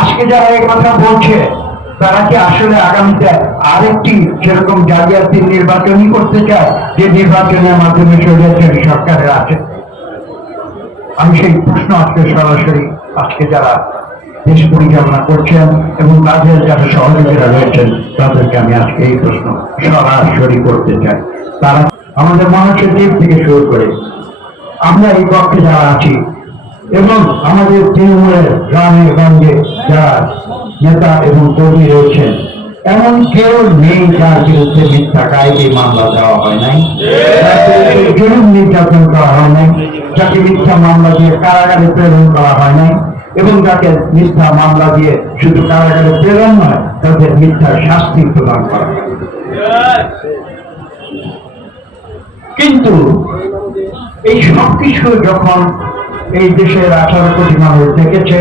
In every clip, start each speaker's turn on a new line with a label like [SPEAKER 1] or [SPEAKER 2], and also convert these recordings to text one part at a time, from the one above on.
[SPEAKER 1] আজকে যারা এই কথা বলছে, তারা কি আসলে আগামীতে আরেকটি সেরকম জালিয়াতি নির্বাচনই করতে চায়, যে নির্বাচনের মাধ্যমে স্বৈরাচারী সরকারের আছে? আমি সেই প্রশ্ন আজকে সরাসরি আজকে যারা দেশ পরিচালনা করছেন এবং তাদের যারা সহযোগীরা রয়েছেন, তাদেরকে আমি আজকে এই প্রশ্ন সরাসরি করতে চাই। তারা আমাদের মহাসচিব থেকে শুরু করে, আমরা এই পক্ষে যারা আছি এবং আমাদের তৃণমূলের গ্রামে গঞ্জে যারা নেতা এবং কর্মী রয়েছেন। এমন কেউ নেই যার বিরুদ্ধে মিথ্যা কায়দে মামলা দেওয়া হয় নাই। বিরুদ্ধে নির্যাতন করা হয় নাই। যাকে মিথ্যা মামলা দিয়ে কারাগারে প্রেরণ করা হয় নাই এবং যাকে মিথ্যা মামলা দিয়ে শুধু কারাগারে প্রেরণ নয়, তাদের মিথ্যা শাস্তি প্রদান করা কিন্তু এই সব কিছু যখন এই দেশের আঠারো কোটি মানুষ দেখেছে,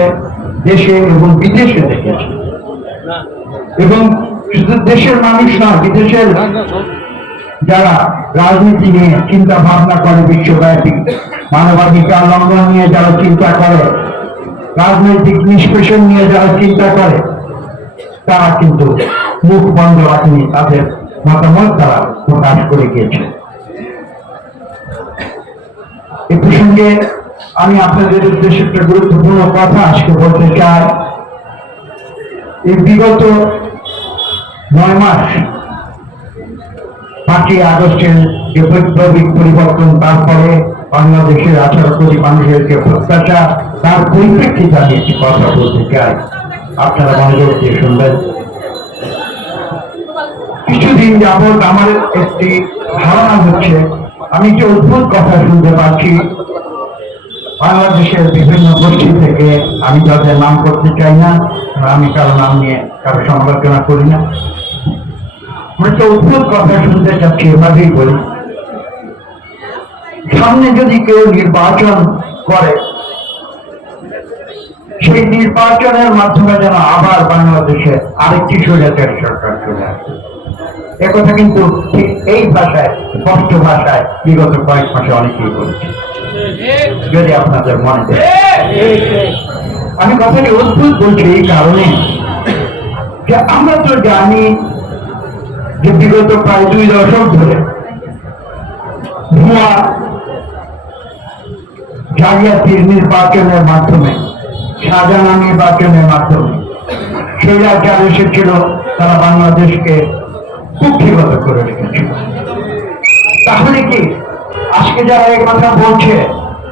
[SPEAKER 1] দেশে এবং বিদেশে দেখেছে। এবং শুধু দেশের মানুষ নয় বিদেশের যারা রাজনীতি নিয়ে চিন্তা ভাবনা করে বিশ্বব্যাপী, মানবাধিকার লঙ্ঘন নিয়ে যারা চিন্তা করে, রাজনৈতিক নিষ্পেষণ নিয়ে যারা চিন্তা করে, তারা কিন্তু মুখ বন্ধ রাখেনি, তাদের মতামত তারা প্রকাশ করে গিয়েছে। এ প্রসঙ্গে আমি আপনাদের উদ্দেশ্যে একটা গুরুত্বপূর্ণ কথা আজকে বলতে চাই। এই বিগত নয় মাস, পাঁচই আগস্টের যে বৈপ্লবিক পরিবর্তন তারপরে বাংলাদেশের আঠারো কোটি মানুষের যে প্রত্যাশা তার পরিপ্রেক্ষিতে আমি একটি কথা বলতে চাই। আপনারা মনোযোগ দিয়ে শুনবেন। কিছুদিন যাবৎ আমার একটি ধারণা হচ্ছে, আমি যে অদ্ভুত কথা শুনতে পাচ্ছি বাংলাদেশের বিভিন্ন গোষ্ঠী থেকে আমি যাদের নাম করতে চাই না আমি কারও নাম নিয়ে কারও সমালোচনা করি না। আমি একটা কথা শুনতে চাচ্ছি, এভাবেই বলি। সামনে যদি কেউ নির্বাচন করে, সেই নির্বাচনের মাধ্যমে যেন আবার বাংলাদেশে আরেকটি স্বৈরাচারী সরকার চলে আসে। একথা কিন্তু ঠিক এই ভাষায়, স্পষ্ট ভাষায় বিগত কয়েক মাসে অনেকেই বলেছে। যদি আপনাদের মনে। আমি কথাটি অদ্ভুত বলছি এই কারণে যে আমরা তো জানি যে বিগত প্রায় দুই দশক ধরে ভুয়া জালিয়াতির নির্বাচনের মাধ্যমে সাজানো নির্বাচনের মাধ্যমে সেই রাজ্যে এসেছিল, তারা বাংলাদেশকে কুক্ষিগত করে রেখেছিল তাহলে কি আজকে যারা এই কথা বলছে,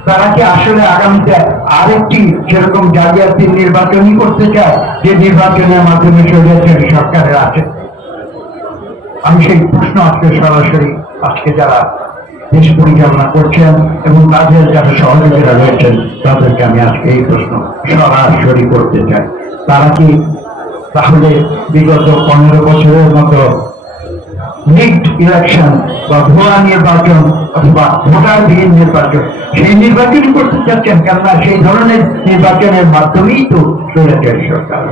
[SPEAKER 1] তারা কি আসলে আগামীতে আরেকটি সেরকম জালিয়াতির নির্বাচনই করতে চায়, যে নির্বাচনের মাধ্যমে স্বৈরাচারী সরকারের আছে? আমি সেই প্রশ্ন আজকে সরাসরি আজকে যারা দেশ পরিচালনা করছেন এবং তাদের যারা সহযোগীরা রয়েছেন, তাদেরকে আমি আজকে এই প্রশ্ন সরাসরি করতে চাই। তারা কি তাহলে বিগত পনেরো বছরের মতো লিগড ইলেকশন বা ভুয়া নির্বাচন অথবা ভোটারবিহীন নির্বাচন, সেই নির্বাচন করতে চাচ্ছেন কেননা সেই ধরনের নির্বাচনের মাধ্যমেই তো সরকার।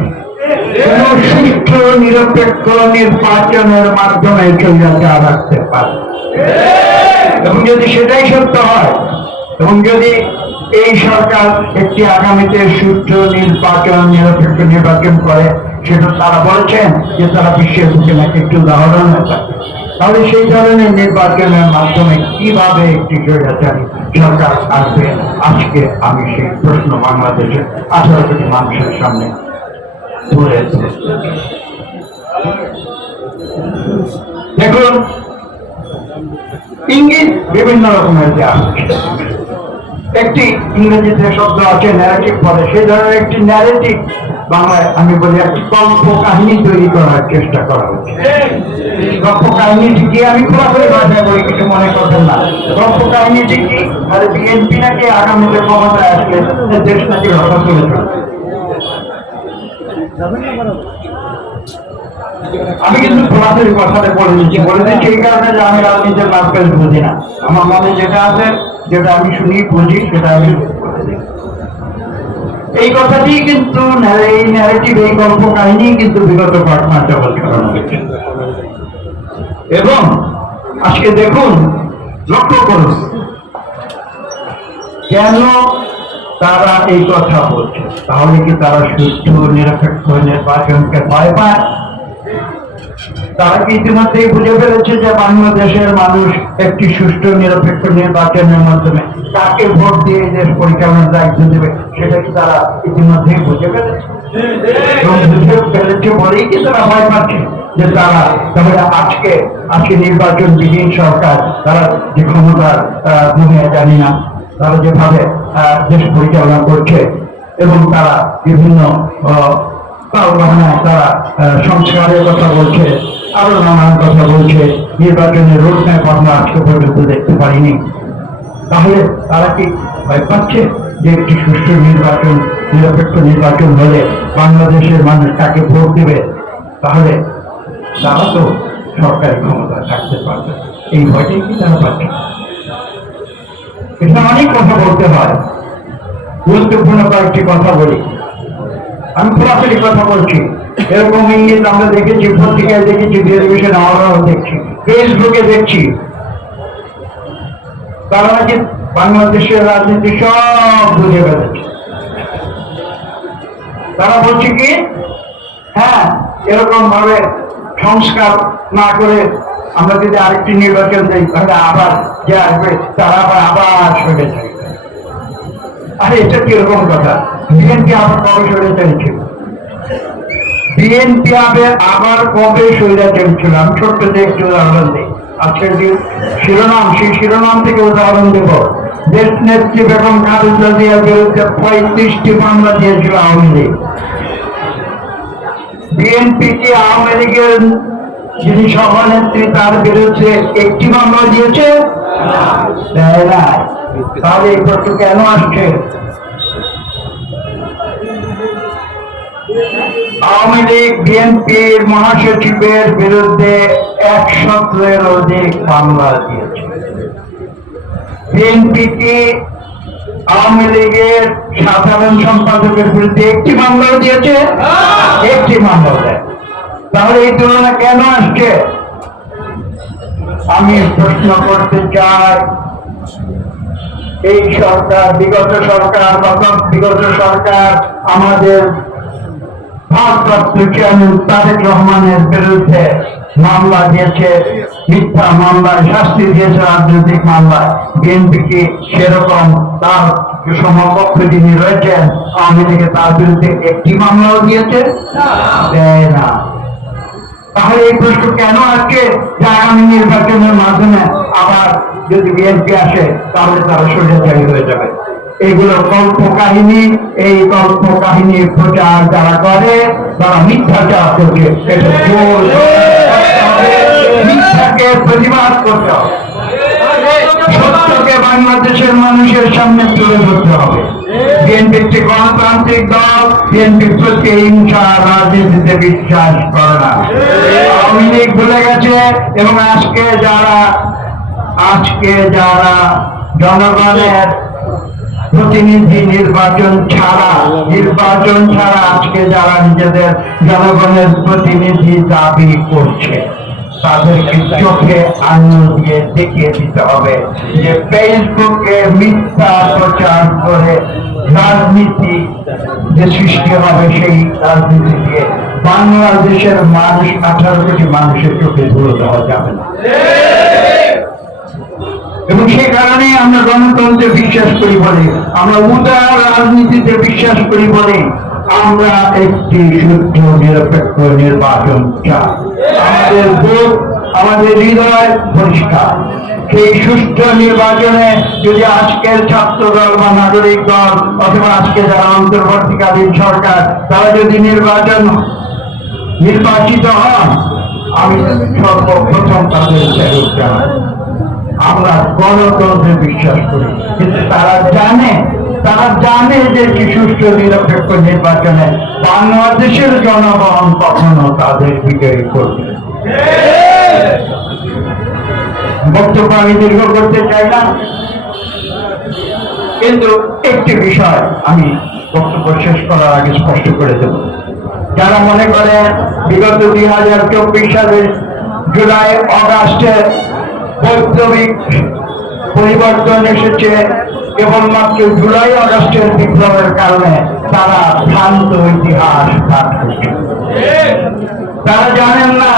[SPEAKER 1] কোন সুষ্ঠু নিরপেক্ষ নির্বাচনের মাধ্যমে স্বৈরাচার রাখতে পারে। এবং যদি সেটাই সত্য হয়, এবং যদি এই সরকার একটি আগামীতে সুষ্ঠু নির্বাচন, নিরপেক্ষ নির্বাচন করে সেটা তারা বলছেন যে তারা বিশ্বের বুকে নাকি একটি উদাহরণ তাহলে সেই ধরনের নির্বাচনের মাধ্যমে কীভাবে একটি স্বৈরাচারী সরকার আসবে? আজকে আমি সেই প্রশ্ন বাংলাদেশের আঠারো কোটি মানুষের সামনে তুলে ধরছি। দেখুন, ইঙ্গিত বিভিন্ন রকমের দেওয়া একটি ইংরেজিতে শব্দ আছে ন্যারেটিভ পরে সেই ধরনের একটি ন্যারেটিভ বাংলায় আমি বলি গল্প কাহিনী তৈরি করার চেষ্টা করা হচ্ছে। গল্প কাহিনীটি কি? আমি খোলাখুলি ভাষায় বলি, কিছু মনে করবেন না। গল্প কাহিনীটি কি? আর বিএনপি নাকি আগামীতে ক্ষমতায় আসলে দেশ নাকি রক্ষা চলে আমি কিন্তু খোলাখুলি কথাটা বলে দিচ্ছি বলে দিচ্ছি এই কারণে যে আমি রাজনীতির লাভ বুঝি না। আমার মনে যেটা আছে, যেটা আমি শুনি, বুঝি, সেটা আমি। এই কথাটি কিন্তু এই ন্যারেটিভ এই গল্প কাহিনী কিন্তু বিগত মাস যাবৎ করানো হয়েছে এবং আজকে দেখুন, লক্ষ্য করুন, কেন তারা এই কথা বলছে? তাহলে কি তারা সুস্থ নিরপেক্ষ, নির্বাচনকে ভয় পায়? তারা ইতিমধ্যেই বুঝে ফেলেছে যে বাংলাদেশের মানুষ একটি সুষ্ঠু, নিরপেক্ষ নির্বাচনের মাধ্যমে কাকে ভোট দিয়ে দেশ পরিচালনার দায়িত্ব দেবে, সেটা কি তারা ইতিমধ্যেই বুঝে ফেলেছে? ফেলেছে বলেই কি তারা ভয় পাচ্ছে যে তারা তাহলে আজকে আজকে নির্বাচন বিহীন সরকার, তারা যে ক্ষমতার দুনিয়া জানি না, তারা যেভাবে দেশ পরিচালনা করছে এবং তারা বিভিন্ন তারা সংস্কারের কথা বলছে আরও নানান কথা বলছে, নির্বাচনের রোড ম্যাপ আমরা আজকে পর্যন্ত দেখতে পারিনি তাহলে তারা কি ভয় পাচ্ছে যে একটি সুষ্ঠু নির্বাচন, নিরপেক্ষ নির্বাচন হলে বাংলাদেশের মানুষ তাকে ভোট দেবে? তাহলে তারা তো সরকারি ক্ষমতা থাকতে পারবে। এই ভয়টাই কি তারা পাচ্ছে? এটা অনেক কথা বলতে হয়। গুরুত্বপূর্ণ কয়েকটি কথা বলি। আমি খোলাখুলি কথা বলছি। এরকম ইঙ্গিত আমরা দেখেছি, পত্রিকায় দেখেছি টেলিভিশনে আমরাও দেখছি ফেসবুকে দেখছি। তারা নাকি বাংলাদেশের রাজনীতি সব বুঝে ফেলেছে তারা বলছে কি হ্যাঁ এরকম ভাবে সংস্কার না করে আমরা যদি আরেকটি নির্বাচন দিই, তাহলে আবার যে আসবে, তারা আবার আবার সরে যাবে। আরে, এটা কীরকম কথা? বিএনপি আবার কবে সরে চাইছিল বিএনপি আবার কবে সরে চাইছিল আমি ছোট্ট একটি উদাহরণ দিই। আজকের যে শিরোনাম, সেই শিরোনাম থেকে উদাহরণ দেব। দেশ নেত্রী বেগম খালেদা জিয়ার বিরুদ্ধে পঁয়ত্রিশটি মামলা দিয়েছিল আওয়ামী লীগ। বিএনপি কি আওয়ামী লীগের যিনি সভানেত্রী, তার বিরুদ্ধে একটি মামলা দিয়েছে? দেয় তাহলে এই প্রশ্ন কেন আসছে? আওয়ামী লীগ বিএনপির মহাসচিবের বিরুদ্ধে অধিক মামলা দিয়েছে। আওয়ামী লীগের সাধারণ সম্পাদকের বিরুদ্ধে একটি মামলাও দিয়েছে? একটি মামলা দেয় তাহলে এই তুলনা কেন আসছে? আমি প্রশ্ন করতে চাই এই সরকার বিগত সরকার বা বিগত সরকার আমাদের ভারপ্রাপ্ত চেয়ারম্যান তারেক রহমানের বিরুদ্ধে মামলা দিয়েছে মিথ্যা মামলায় শাস্তি দিয়েছে রাজনৈতিক মামলায় বিএনপি কি সেরকম তার সমকক্ষ যিনি রয়েছেন আওয়ামী লীগে তার বিরুদ্ধে একটি মামলাও দিয়েছে? দেয় না। তাহলে এই প্রশ্ন কেন আজকে যে আগামী নির্বাচনের মাধ্যমে আবার যদি বিএনপি আসে, তাহলে তারা স্বৈরাচারী হয়ে যাবে। এইগুলো কল্প কাহিনী এই কল্প কাহিনীর প্রচার যারা করে, তারা মিথ্যাচার করছে। মিথ্যাকে প্রতিবাদ করতে হবে। সত্যকে বাংলাদেশের মানুষের সামনে তুলে ধরতে হবে। বিএনপি একটি গণতান্ত্রিক দল বিএনপি প্রতি হিংসা রাজনীতিতে বিশ্বাস করে না। আওয়ামী লীগ ভুলে গেছে, এবং আজকে যারা আজকে যারা জনগণের প্রতিনিধি নির্বাচন ছাড়া নির্বাচন ছাড়া আজকে যারা নিজেদের জনগণের প্রতিনিধি দাবি করছে, তাদেরকে চোখে আঙুল দিয়ে দেখিয়ে দিতে হবে যে ফেসবুকে মিথ্যা প্রচার করে রাজনীতি যে সৃষ্টি হবে সেই রাজনীতি দিয়ে বাংলাদেশের মানুষ, আঠারো কোটি মানুষের চোখে ধরে দেওয়া যাবে না। এবং সেই কারণে আমরা গণতন্ত্রে বিশ্বাস করি বলে, আমরা উদার রাজনীতিতে বিশ্বাস করি বলে, আমরা একটি শুদ্ধ, নিরপেক্ষ নির্বাচন চাই। আমাদের বুক আমাদের হৃদয় পরিষ্কার। সেই সুষ্ঠু নির্বাচনে যদি আজকের ছাত্র দল বা নাগরিক দল অথবা আজকে যারা অন্তর্বর্তীকালীন সরকার, তারা যদি নির্বাচন নির্বাচিত হন, আমি সর্বপ্রথম তাদের জানাই আমরা গণতন্ত্রে বিশ্বাস করি। কিন্তু তারা জানে তারা জানে যে কি সুষ্ঠু, নিরপেক্ষ নির্বাচনে বাংলাদেশের জনগণ কখনো তাদের বিজয়ী করবে বক্তব্য আমি দীর্ঘ করতে চাই না কিন্তু একটি বিষয় আমি বক্তব্য শেষ করার আগে স্পষ্ট করে দেব। যারা মনে করে বিগত দুই হাজার চব্বিশ সালের জুলাই, অগাস্টে বৈপ্লবিক পরিবর্তন এসেছে কেবলমাত্র জুলাই আগস্টের বিপ্লবের কারণে তারা ভ্রান্ত ইতিহাস তারা জানেন না,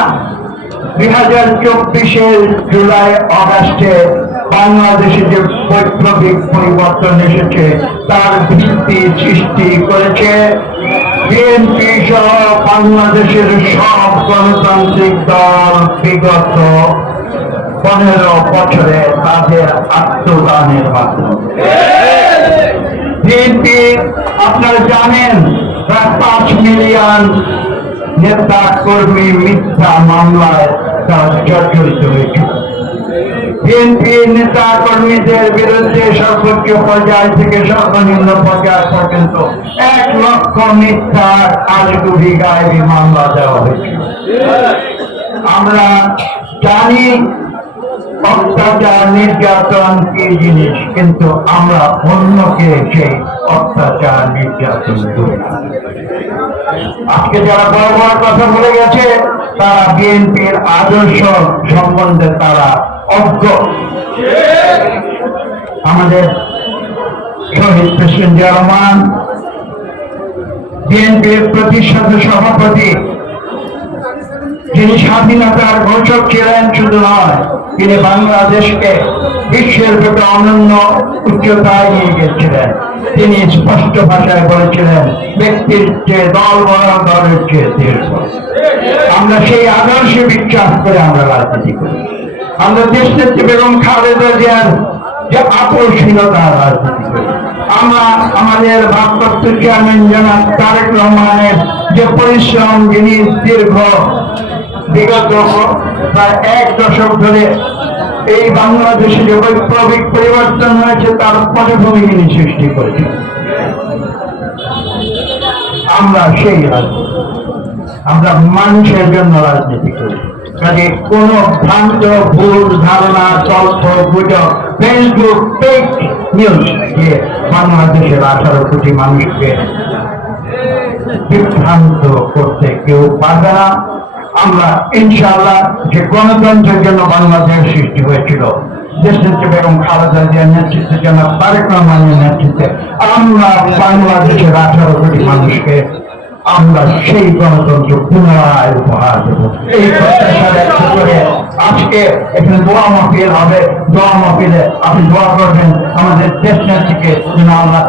[SPEAKER 1] দুই হাজার চব্বিশের জুলাই আগস্টে বাংলাদেশে যে বৈপ্লবিক পরিবর্তন এসেছে, তার ভিত্তি সৃষ্টি করেছে। বিএনপি সহ বাংলাদেশের সব গণতান্ত্রিক দল বিগত পনেরো বছরে তাদের আত্মদানের মাধ্যমে। আপনারা জানেন, প্রায় পাঁচ মিলিয়ন নেতা কর্মী মিথ্যা মামলায় তারা জর্জরিত হয়েছিল। বিএনপি নেতা কর্মীদের বিরুদ্ধে সর্বোচ্চ পর্যায় থেকে সর্বনিম্ন পর্যায় পর্যন্ত এক লক্ষ মিথ্যা আজগুবি গায়েবী মামলা দেওয়া হয়েছিল। আমরা জানি নির্যাতন কি জিনিস? কিন্তু আমরা অন্যকে সেই অত্যাচার, নির্যাতন করি। আজকে যারা বড় বড় কথা বলে গেছে, তারা বিএনপির আদর্শ সম্বন্ধে তারা অজ্ঞ। আমাদের শহীদ প্রেসিডেন্ট রহমান, বিএনপির প্রতিষ্ঠাতা সভাপতি যিনি স্বাধীনতার ঘোষক ছিলেন শুধু নয়, তিনি বাংলাদেশকে বিশ্বের ভেতরে অনন্য উচ্চতায় নিয়ে গেছিলেন। তিনি স্পষ্ট ভাষায় বলেছিলেন ব্যক্তির চেয়ে দল বড় দলের চেয়ে বড়। আমরা সেই আদর্শে বিশ্বাস করে আমরা রাজনীতি করি। আমরা দেশ নেত্রী বেগম খালেদা জিয়ার যে আপসহীনতা রাজনীতি করি। আমরা আমাদের ভারপ্রাপ্ত চেয়ারম্যান জনাব তারেক রহমানের যে পরিশ্রম, যিনি দীর্ঘ বিগত প্রায় এক দশক ধরে এই বাংলাদেশে যে বৈপ্লবিক পরিবর্তন হয়েছে, তার পটভূমি তিনি সৃষ্টি করেছেন। আমরা সেই রাজনীতি আমরা মানুষের জন্য রাজনীতি করি। কাজে কোন ভ্রান্ত, ভুল ধারণা, তথ্য, গুজব, ফেসবুক, ফেক নিউজ দিয়ে বাংলাদেশের আঠারো কোটি মানুষকে বিভ্রান্ত করতে কেউ পারবে না। আমরা ইনশাআল্লাহ যে গণতন্ত্রের জন্য বাংলাদেশ সৃষ্টি হয়েছিল বেগম খালেদা জিয়ার তারেক রহমানের নেতৃত্বে, আমরা বাংলাদেশের আঠারো কোটি মানুষকে আমরা সেই গণতন্ত্র পুনরায় উপহার দেব। এই আজকে এখানে দোয়া মাহফিল হবে। দোয়া মাহফিলে আপনি দোয়া করবেন আমাদের দেশ নেত্রীকে, যেন আমরা